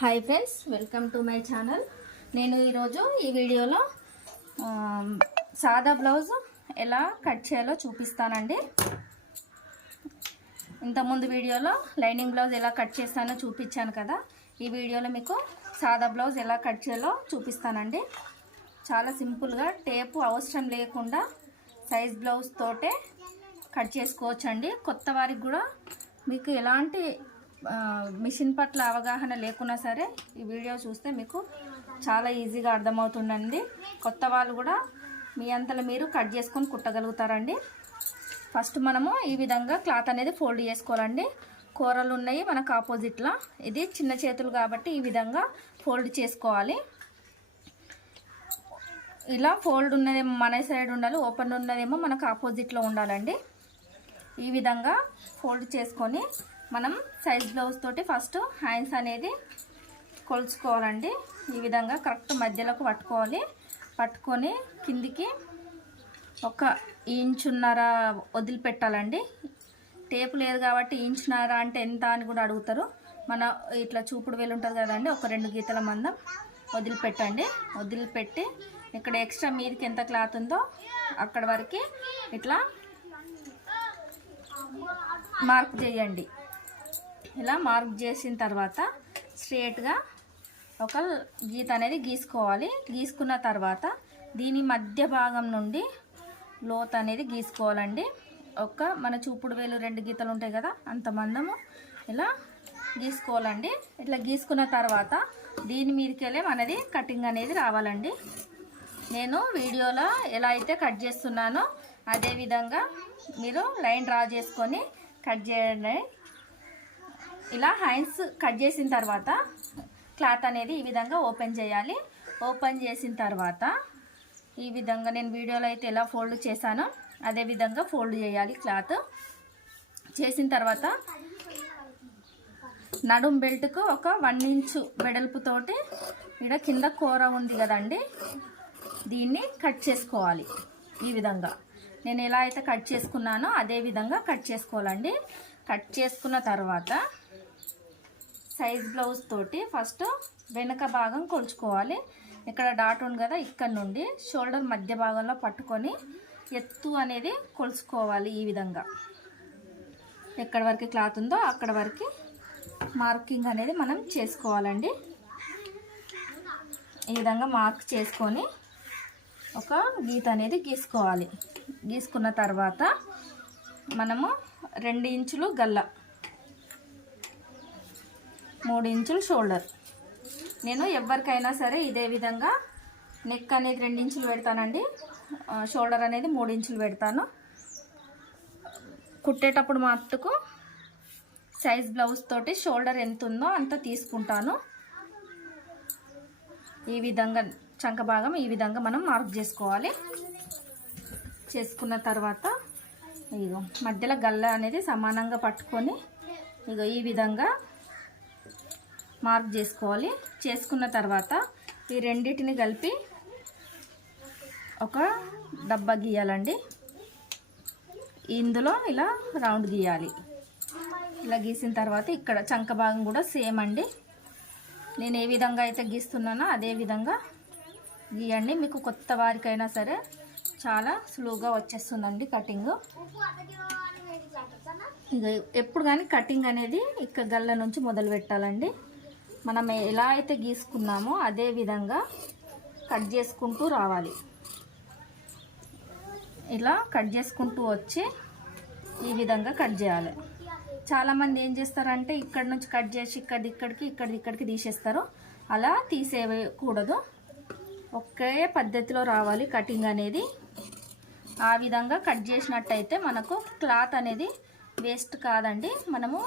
Hi friends welcome to my channel నేను ఈరోజు ఈ వీడియోలో సాదా బ్లౌజ్ ఎలా కట్ చేయాలో చూపిస్తానండి. ఇంతకుముందు వీడియోలో లైనింగ్ బ్లౌజ్ ఎలా కట్ చేస్తానో చూపించాను కదా. ఈ వీడియోలో మీకు సాదా బ్లౌజ్ ఎలా కట్ చేయాలో చూపిస్తానండి. చాలా సింపుల్గా టేపు అవసరం లేకుండా సైజ్ బ్లౌజ్ తోటే కట్ చేసుకోవచ్చండి. కొత్త వారికి కూడా మీకు ఎలాంటి మిషన్ పట్ల అవగాహన లేకున్నా సరే ఈ వీడియో చూస్తే మీకు చాలా ఈజీగా అర్థమవుతుందండి. కొత్త వాళ్ళు కూడా మీ అంతలో మీరు కట్ చేసుకొని కుట్టగలుగుతారండి. ఫస్ట్ మనము ఈ విధంగా క్లాత్ అనేది ఫోల్డ్ చేసుకోవాలండి. కూరలు ఉన్నాయి మనకు ఆపోజిట్లో ఇది చిన్న చేతులు కాబట్టి ఈ విధంగా ఫోల్డ్ చేసుకోవాలి. ఇలా ఫోల్డ్ ఉన్నదేమో మన సైడ్ ఉండాలి ఓపెన్ ఉన్నదేమో మనకు ఆపోజిట్లో ఉండాలండి. ఈ విధంగా ఫోల్డ్ చేసుకొని మనం సైజ్ బ్లౌజ్ తోటి ఫస్ట్ హ్యాండ్స్ అనేది కొలుచుకోవాలండి. ఈ విధంగా కరెక్ట్ మధ్యలోకి పట్టుకోవాలి. పట్టుకొని కిందికి ఒక ఇంచున్నర వదిలిపెట్టాలండి. టేపు లేదు కాబట్టి ఇంచున్నర అంటే ఎంత అని కూడా అడుగుతారు. మన ఇట్లా చూపుడు వేలు ఉంటుంది కదండి ఒక రెండు గీతల మందం వదిలిపెట్టండి. వదిలిపెట్టి ఇక్కడ ఎక్స్ట్రా మీదకి ఎంత క్లాత్ ఉందో అక్కడ వరకు ఇట్లా మార్క్ చేయండి. ఇలా మార్క్ చేసిన తర్వాత స్ట్రేట్గా ఒక గీత అనేది గీసుకోవాలి. గీసుకున్న తర్వాత దీని మధ్య భాగం నుండి లోత్ అనేది గీసుకోవాలండి. ఒక మన చూపుడు వేలు రెండు గీతలు ఉంటాయి కదా అంత మందము ఇలా గీసుకోవాలండి. ఇట్లా గీసుకున్న తర్వాత దీని మీదకెళ్ళే మనది కటింగ్ అనేది రావాలండి. నేను వీడియోలో ఎలా అయితే కట్ చేస్తున్నానో అదే విధంగా మీరు లైన్ డ్రా చేసుకొని కట్ చేయండి. ఇలా హ్యాండ్స్ కట్ చేసిన తర్వాత క్లాత్ అనేది ఈ విధంగా ఓపెన్ చేయాలి. ఓపెన్ చేసిన తర్వాత ఈ విధంగా నేను వీడియోలో అయితే ఎలా ఫోల్డ్ చేశానో. అదే విధంగా ఫోల్డ్ చేయాలి క్లాత్ చేసిన తర్వాత నడుం బెల్ట్కు ఒక వన్ ఇంచు వెడల్పుతోటి ఇక్కడ కింద కూర ఉంది కదండి దీన్ని కట్ చేసుకోవాలి ఈ విధంగా. నేను ఎలా అయితే కట్ చేసుకున్నానో అదే విధంగా కట్ చేసుకోవాలండి. కట్ చేసుకున్న తర్వాత సైజ్ బ్లౌజ్ తోటి ఫస్ట్ వెనక భాగం కొలుచుకోవాలి. ఇక్కడ డాట్ ఉంది కదా ఇక్కడ నుండి షోల్డర్ మధ్య భాగంలో పట్టుకొని ఎత్తు అనేది కొలుచుకోవాలి ఈ విధంగా. ఎక్కడ వరకు క్లాత్ ఉందో అక్కడ వరకు మార్కింగ్ అనేది మనం చేసుకోవాలండి. ఈ విధంగా మార్క్ చేసుకొని ఒక గీత అనేది గీసుకోవాలి. గీసుకున్న తర్వాత మనము రెండు ఇంచులు గల్ల మూడు ఇంచులు షోల్డర్. నేను ఎవరికైనా సరే ఇదే విధంగా నెక్ అనేది రెండు ఇంచులు పెడతానండి షోల్డర్ అనేది మూడు ఇంచులు పెడతాను. కుట్టేటప్పుడు మట్టుకు సైజ్ బ్లౌజ్ తోటి షోల్డర్ ఎంత ఉందో అంత తీసుకుంటాను. ఈ విధంగా చంక భాగం ఈ విధంగా మనం మార్క్ చేసుకోవాలి. చేసుకున్న తర్వాత ఇగో మధ్యలో గల్ల అనేది సమానంగా పట్టుకొని ఇగో ఈ విధంగా మార్క్ చేసుకోవాలి. చేసుకున్న తర్వాత ఈ రెండింటిని కలిపి ఒక డబ్బా గీయాలండి. ఇందులో ఇలా రౌండ్ గీయాలి. ఇలా గీసిన తర్వాత ఇక్కడ చంక భాగం కూడా సేమ్ అండి. నేను ఏ విధంగా అయితే గీస్తున్నానో అదే విధంగా గీయండి. మీకు కొత్త వారికైనా సరే చాలా సులువుగా వచ్చేస్తుందండి కటింగ్. ఇక ఎప్పుడు కానీ కటింగ్ అనేది ఇక్క గల్ల నుంచి మొదలు పెట్టాలండి. మనం ఎలా అయితే గీసుకున్నామో అదే విధంగా కట్ చేసుకుంటూ రావాలి. ఇలా కట్ చేసుకుంటూ వచ్చి ఈ విధంగా కట్ చేయాలి. చాలామంది ఏం చేస్తారంటే ఇక్కడ నుంచి కట్ చేసి ఇక్కడ ఇక్కడికి ఇక్కడ ఇక్కడికి తీసేస్తారు. అలా తీసేయకూడదు. ఒకే పద్ధతిలో రావాలి కటింగ్ అనేది. ఆ విధంగా కట్ చేసినట్టయితే మనకు క్లాత్ అనేది వేస్ట్ కాదండి. మనము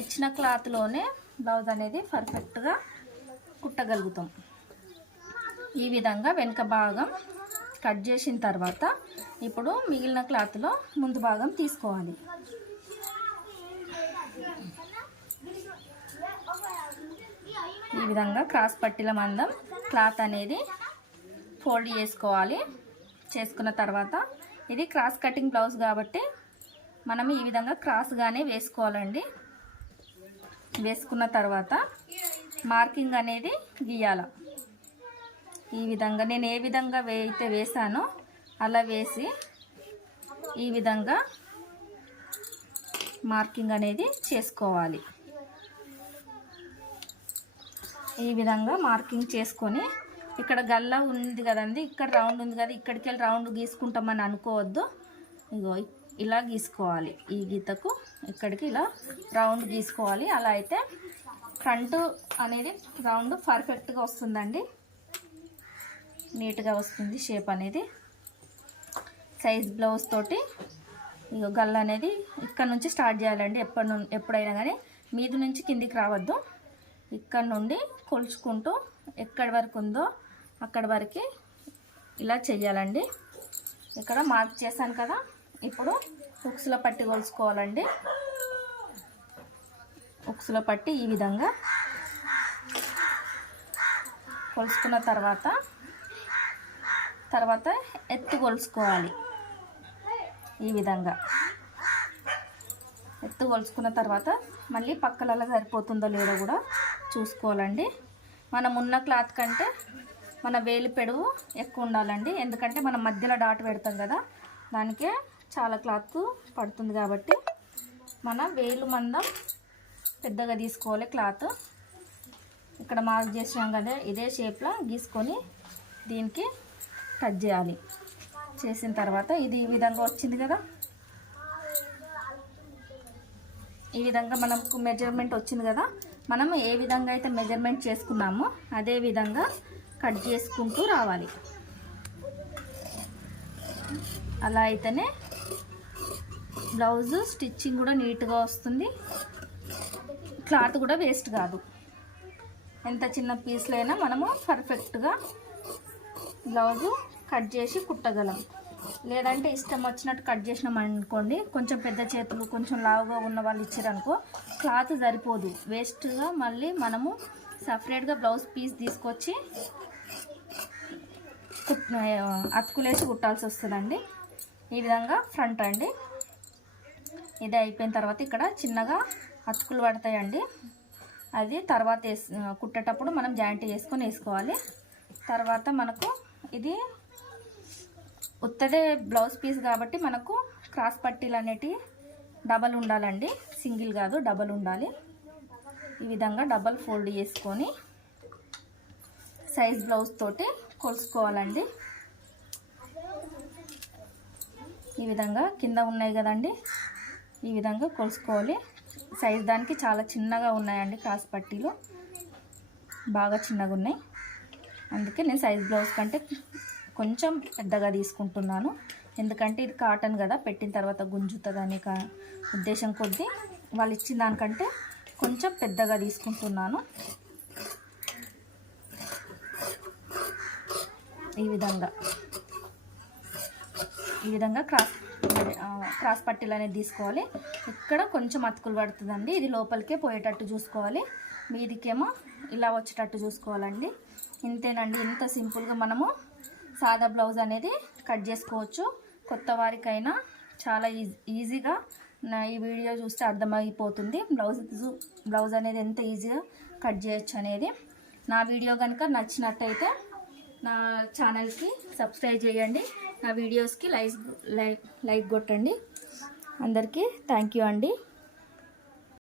ఇచ్చిన క్లాత్లోనే బ్లౌజ్ అనేది పర్ఫెక్ట్గా కుట్టగలుగుతాం. ఈ విధంగా వెనుక భాగం కట్ చేసిన తర్వాత ఇప్పుడు మిగిలిన క్లాత్లో ముందు భాగం తీసుకోవాలి. ఈ విధంగా క్రాస్ పట్టీల మందం క్లాత్ అనేది ఫోల్డ్ చేసుకోవాలి. చేసుకున్న తర్వాత ఇది క్రాస్ కటింగ్ బ్లౌజ్ కాబట్టి మనం ఈ విధంగా క్రాస్గానే వేసుకోవాలండి. వేసుకున్న తర్వాత మార్కింగ్ అనేది గీయాల. ఈ విధంగా నేను ఏ విధంగా వే అయితే వేసానో అలా వేసి ఈ విధంగా మార్కింగ్ అనేది చేసుకోవాలి. ఈ విధంగా మార్కింగ్ చేసుకొని ఇక్కడ గల్ల ఉంది కదండి ఇక్కడ రౌండ్ ఉంది కదా ఇక్కడికి వెళ్ళి రౌండ్ గీసుకుంటామని అనుకోవద్దు. ఇగో ఇలా గీసుకోవాలి. ఈ గీతకు ఇక్కడికి ఇలా రౌండ్ గీసుకోవాలి. అలా అయితే ఫ్రంట్ అనేది రౌండ్ పర్ఫెక్ట్గా వస్తుందండి. నీట్గా వస్తుంది షేప్ అనేది. సైజ్ బ్లౌజ్ తోటి గల్ గల్ల అనేది ఇక్కడ నుంచి స్టార్ట్ చేయాలండి. ఎప్పటి నుండి ఎప్పుడైనా కానీ మీది నుంచి కిందికి రావద్దు. ఇక్కడ నుండి కొలుచుకుంటూ ఎక్కడి వరకు ఉందో అక్కడి వరకు ఇలా చెయ్యాలండి. ఇక్కడ మార్క్ చేశాను కదా. ఇప్పుడు ఉక్సులో పట్టి కొలుసుకోవాలండి. ఉక్సులో పట్టి ఈ విధంగా కొలుసుకున్న తర్వాత తర్వాత ఎత్తు కొలుసుకోవాలి ఈ విధంగా. ఎత్తు కొలుసుకున్న తర్వాత మళ్ళీ పక్కలలో సరిపోతుందో లేదో కూడా చూసుకోవాలండి. మనం ఉన్న క్లాత్ కంటే మన వేలు పెడువు ఎక్కువ ఉండాలండి. ఎందుకంటే మనం మధ్యలో డాట్ పెడతాం కదా దానికే చాలా క్లాత్ పడుతుంది కాబట్టి మన వేలు మందం పెద్దగా తీసుకోవాలి క్లాత్. ఇక్కడ మార్క్ చేసినాం కదా ఇదే షేప్లో గీసుకొని దీనికి కట్ చేయాలి. చేసిన తర్వాత ఇది ఈ విధంగా వచ్చింది కదా. ఈ విధంగా మనకు మెజర్మెంట్ వచ్చింది కదా. మనం ఏ విధంగా అయితే మెజర్మెంట్ చేసుకున్నామో అదే విధంగా కట్ చేసుకుంటూ రావాలి. అలా అయితేనే బ్లౌజ్ స్టిచ్చింగ్ కూడా నీట్గా వస్తుంది. క్లాత్ కూడా వేస్ట్ కాదు. ఎంత చిన్న పీస్లైనా మనము పర్ఫెక్ట్గా బ్లౌజు కట్ చేసి కుట్టగలం. లేదంటే ఇష్టం వచ్చినట్టు కట్ చేసినాం అనుకోండి కొంచెం పెద్ద చేతులు కొంచెం లావుగా ఉన్న వాళ్ళు ఇచ్చారనుకో క్లాత్ సరిపోదు. వేస్ట్గా మళ్ళీ మనము సపరేట్గా బ్లౌజ్ పీస్ తీసుకొచ్చి కుట్ అతుకులేసి కుట్టాల్సి వస్తుందండి. ఈ విధంగా ఫ్రంట్ అండి. ఇది అయిపోయిన తర్వాత ఇక్కడ చిన్నగా అతుకులు పడతాయండి. అది తర్వాత కుట్టేటప్పుడు మనం జాయింట్ చేసుకొని వేసుకోవాలి. తర్వాత మనకు ఇది ఉత్తదే బ్లౌజ్ పీస్ కాబట్టి మనకు క్రాస్ పట్టీలు అనేటివి డబల్ ఉండాలండి. సింగిల్ కాదు డబల్ ఉండాలి. ఈ విధంగా డబల్ ఫోల్డ్ చేసుకొని సైజ్ బ్లౌజ్ తోటి కొలుసుకోవాలండి. ఈ విధంగా కింద ఉన్నాయి కదండి. ఈ విధంగా కొలుసుకోవాలి సైజ్ దానికి చాలా చిన్నగా ఉన్నాయండి క్రాస్ పట్టీలు. బాగా చిన్నగా ఉన్నాయి. అందుకే నేను సైజ్ బ్లౌజ్ కంటే కొంచెం పెద్దగా తీసుకుంటున్నాను. ఎందుకంటే ఇది కాటన్ కదా పెట్టిన తర్వాత గుంజుతుంది అనే కా ఉద్దేశం కొద్దీ వాళ్ళు ఇచ్చిన దానికంటే కొంచెం పెద్దగా తీసుకుంటున్నాను. ఈ విధంగా. ఈ విధంగా క్రాస్ క్రాస్ పట్టీలు అనేది తీసుకోవాలి. ఇక్కడ కొంచెం అతుకులు పడుతుందండి. ఇది లోపలికే పోయేటట్టు చూసుకోవాలి. మీదికేమో ఇలా వచ్చేటట్టు చూసుకోవాలండి. ఇంతేనండి. ఇంత సింపుల్గా మనము సాదా బ్లౌజ్ అనేది కట్ చేసుకోవచ్చు. కొత్త వారికైనా చాలా ఈజీ ఈజీగా నా ఈ వీడియో చూస్తే అర్థమైపోతుంది. బ్లౌజ్ బ్లౌజ్ అనేది ఎంత ఈజీగా కట్ చేయొచ్చు అనేది. నా వీడియో కనుక నచ్చినట్టయితే నా ఛానల్కి సబ్స్క్రైబ్ చేయండి. నా వీడియోస్కి లైక్ లైక్ లైక్ కొట్టండి. అందరికీ థ్యాంక్ యూ అండి.